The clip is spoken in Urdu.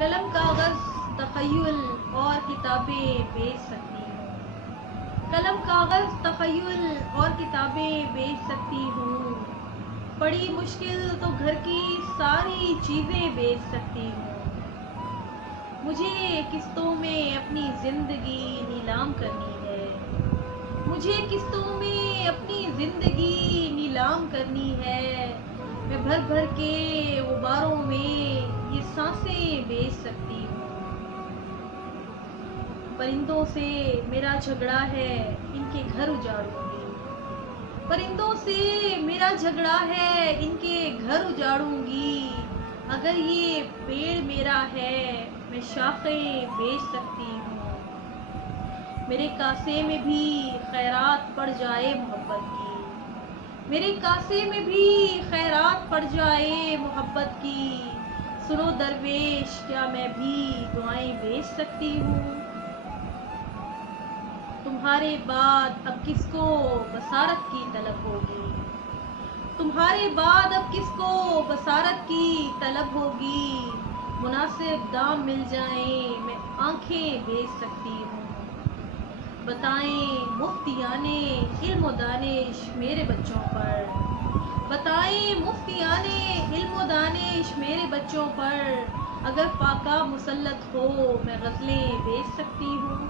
قلم کاغذ تخیل اور کتابیں بیچ سکتی ہوں، قلم کاغذ تخیل اور کتابیں بیچ سکتی ہوں، پڑی مشکل تو گھر کی ساری چیزیں بیچ سکتی ہوں، مجھے قسطوں میں اپنی زندگی نیلام کرنی ہے، مجھے قسطوں میں اپنی زندگی نیلام کرنی ہے، میں بھر بھر کے غباروں میں یہ سانسیں بیچ سکتی ہوں، پرندوں سے میرا جھگڑا ہے ان کے گھر اجاڑوں گی، پرندوں سے میرا جھگڑا ہے ان کے گھر اجاڑوں گی، اگر یہ پیڑ میرا ہے میں شاخیں بیچ سکتی ہوں، میرے کاسے میں بھی خیرات پڑ جائے محبت کی، میرے کاسے میں بھی خیرات پڑ جائے محبت کی، سنو درویش کیا میں بھی دعائیں بیچ سکتی ہوں، تمہارے بعد اب کس کو بصارت کی طلب ہوگی، تمہارے بعد اب کس کو بصارت کی طلب ہوگی، مناسب دام مل جائیں میں آنکھیں بیچ سکتی ہوں، بتائیں مفتیانے علم و دانش میرے بچوں پر، بتائیں مفتیانے علم و دانش میرے بچوں پر، اگر فاقہ مسلط ہو میں غزلیں بیچ سکتی ہوں،